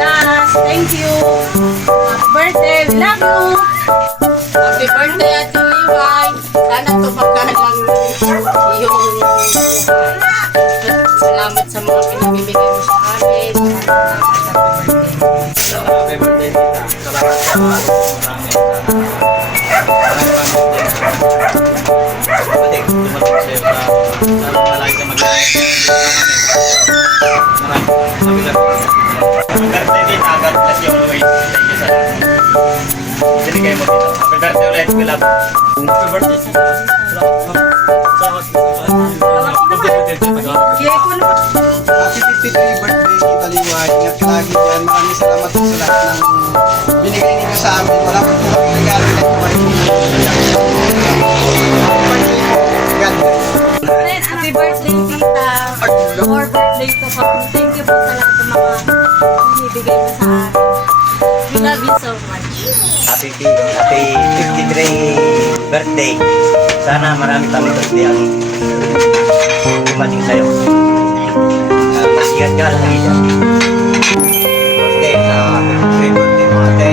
Last, thank you. Happy birthday, we love you. Happy birthday, Ate Liway. Sana tumagal lang yung buhay. Salamat sa mga pinabibigay mo sa amin. Happy birthday, tita. Salamat sa mga maraming dumating sa'yo sa malaki ka mag-birthday. Happy birthday, tita. God bless you always. Thank you sa binigay mo dito. Happy birthday ulit. We love you. Happy birthday, tita. Happy 53 birthday, Tita Liway. Ingat ka lagi dyan. Maraming salamat po sa lahat ng binigay ninyo sa amin. Wala po po kami regalo na ito. Happy birthday, tita. More birthday to come. Thank you po sa lahat ng mga binibigay mo sa amin. We love you so much. Happy 53 birthday. Sana marami kami birthday ang dumating sa'yo. Ingat ka lagi dyan. Birthday sa 53 birthday mo ate.